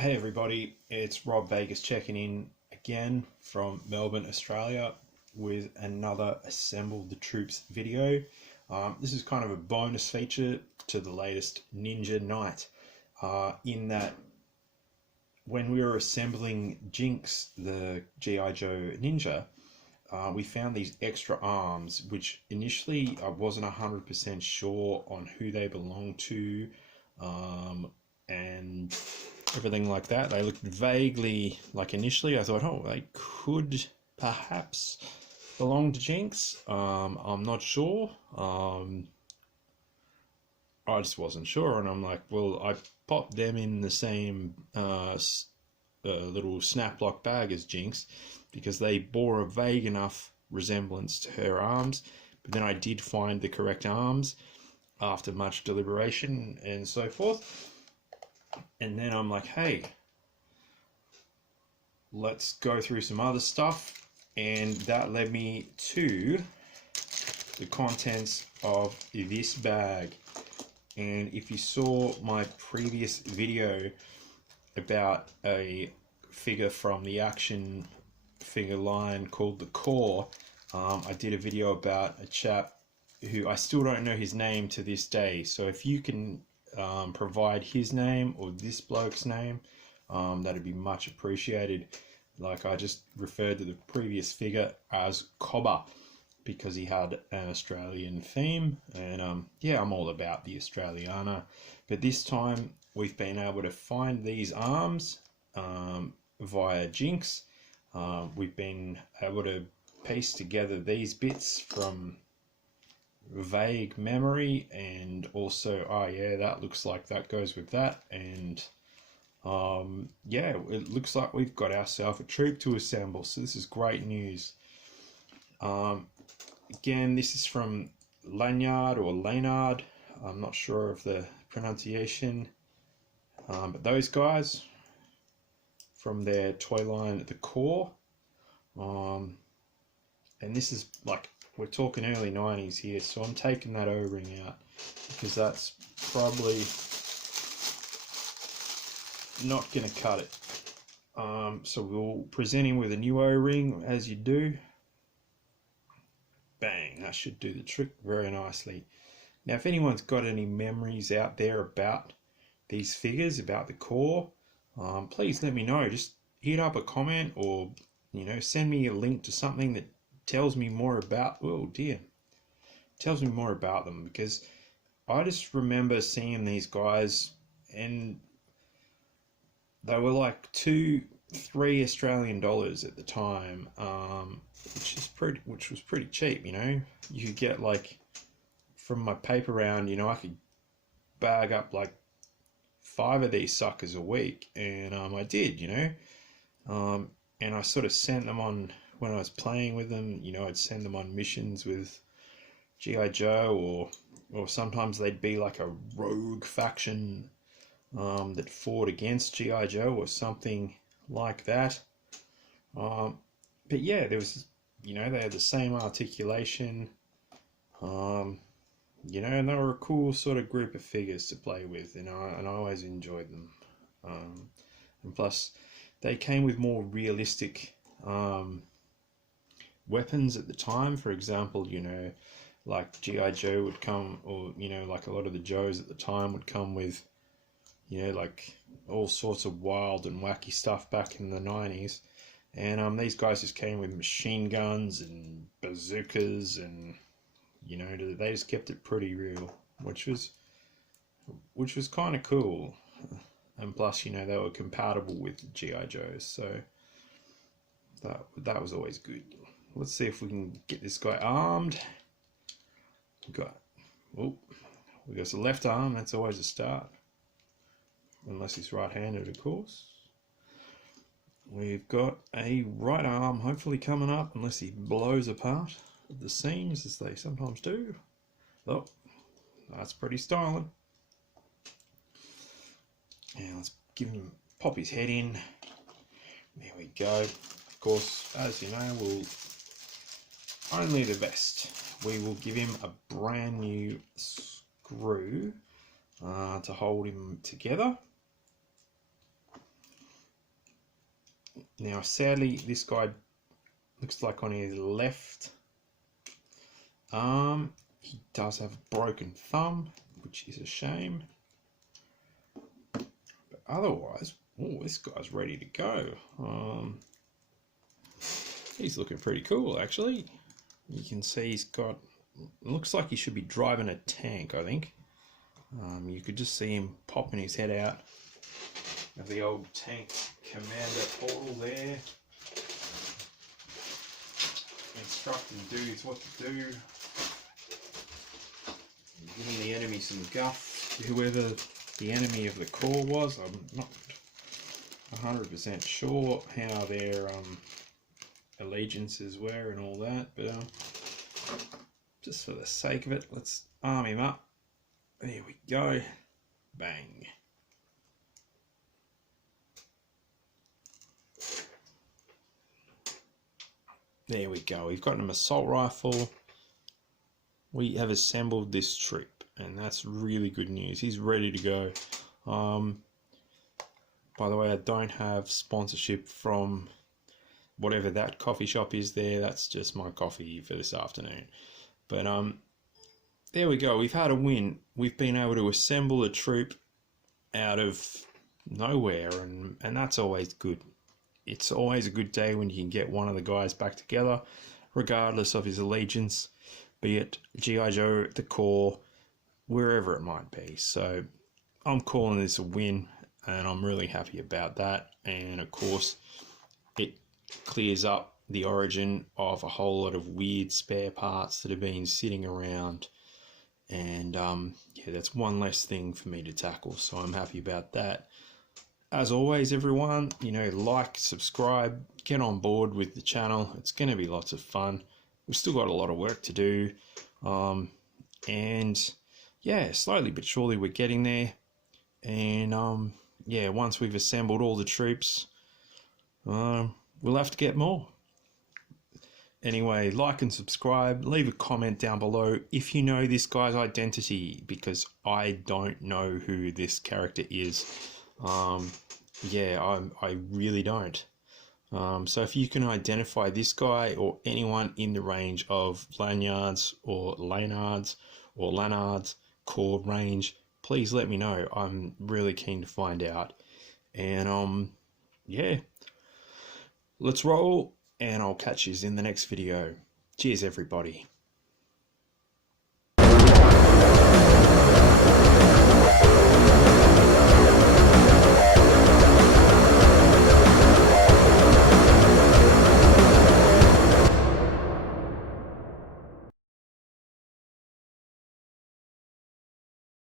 Hey everybody, it's Rob Vegas checking in again from Melbourne, Australia with another Assemble the Troops video. This is kind of a bonus feature to the latest Ninja Night in that when we were assembling JINX, the GIJoe Ninja, we found these extra arms which initially I wasn't 100% sure on who they belonged to and everything like that. They looked vaguely like initially I thought, oh, they could perhaps belong to JINX. I'm not sure. I just wasn't sure, and I'm like, well, I popped them in the same little snap lock bag as JINX because they bore a vague enough resemblance to her arms. But then I did find the correct arms after much deliberation and so forth. And then I'm like, hey, let's go through some other stuff. And that led me to the contents of this bag. And if you saw my previous video about a figure from the action figure line called the Core, I did a video about a chap who I still don't know his name to this day. So if you can provide his name or this bloke's name, that'd be much appreciated. Like, I just referred to the previous figure as Cobber because he had an Australian theme, and yeah, I'm all about the Australiana. But this time we've been able to find these arms via JINX. We've been able to piece together these bits from vague memory, and also, oh yeah, that looks like that goes with that, and yeah, it looks like we've got ourselves a troop to assemble, so this is great news. Again, this is from Lanyard or Laynard, I'm not sure of the pronunciation, but those guys from their toy line at the Core, and this is like, we're talking early 90s here, so I'm taking that O-ring out because that's probably not going to cut it. So we'll present him with a new O-ring, as you do. Bang, that should do the trick very nicely. Now, if anyone's got any memories out there about these figures, about the Core, please let me know. Just hit up a comment, or send me a link to something that tells me more about, tells me more about them, because I just remember seeing these guys and they were like $2-3 Australian dollars at the time, which was pretty cheap. You could get, like, from my paper round, I could bag up like 5 of these suckers a week, and I did, and I sort of sent them on. When I was playing with them, I'd send them on missions with GIJoe, or sometimes they'd be like a rogue faction that fought against GIJoe or something like that. But yeah, there was, they had the same articulation, and they were a cool sort of group of figures to play with, and I always enjoyed them. And plus, they came with more realistic weapons at the time. For example, like GIJoe would come, or like a lot of the Joes at the time would come with like all sorts of wild and wacky stuff back in the 90s, and these guys just came with machine guns and bazookas, and they just kept it pretty real, which was kind of cool. And plus, they were compatible with GIJoes, so that was always good. Let's see if we can get this guy armed. We got the left arm. That's always a start, unless he's right-handed, of course. We've got a right arm, hopefully coming up, unless he blows apart at the seams, as they sometimes do. Oh, that's pretty styling. Now let's pop his head in. There we go. Of course, as you know, we'll only the vest. We will give him a brand new screw to hold him together. Now, sadly, this guy looks like on his left arm he does have a broken thumb, which is a shame. But otherwise, oh, this guy's ready to go. He's looking pretty cool, actually. You can see he's got, looks like he should be driving a tank, I think. You could just see him popping his head out of the old tank commander portal there, instructing dudes what to do, giving the enemy some guff. Whoever the enemy of the core was, I'm not 100% sure how their allegiances were and all that, but just for the sake of it, let's arm him up. There we go. Bang. There we go. We've got an assault rifle. We have assembled this troop, and that's really good news. He's ready to go. By the way, I don't have sponsorship from whatever that coffee shop is there. That's just my coffee for this afternoon. But there we go. We've had a win. We've been able to assemble a troop out of nowhere, and that's always good. It's always a good day when you can get one of the guys back together, regardless of his allegiance, be it G.I. Joe, the core, wherever it might be. So I'm calling this a win, and I'm really happy about that. And of course, it clears up the origin of a whole lot of weird spare parts that have been sitting around. And yeah, that's one less thing for me to tackle, so I'm happy about that. As always, everyone, you know, like, subscribe, get on board with the channel. It's going to be lots of fun. We've still got a lot of work to do. And yeah, slowly but surely we're getting there. And yeah, once we've assembled all the troops, we'll have to get more. Anyway, like and subscribe, leave a comment down below if you know this guy's identity, because I don't know who this character is. Yeah, I really don't. So if you can identify this guy or anyone in the range of Lanyards or Lanards or Lanards core range, please let me know. I'm really keen to find out. And yeah, let's roll, and I'll catch you in the next video. Cheers, everybody.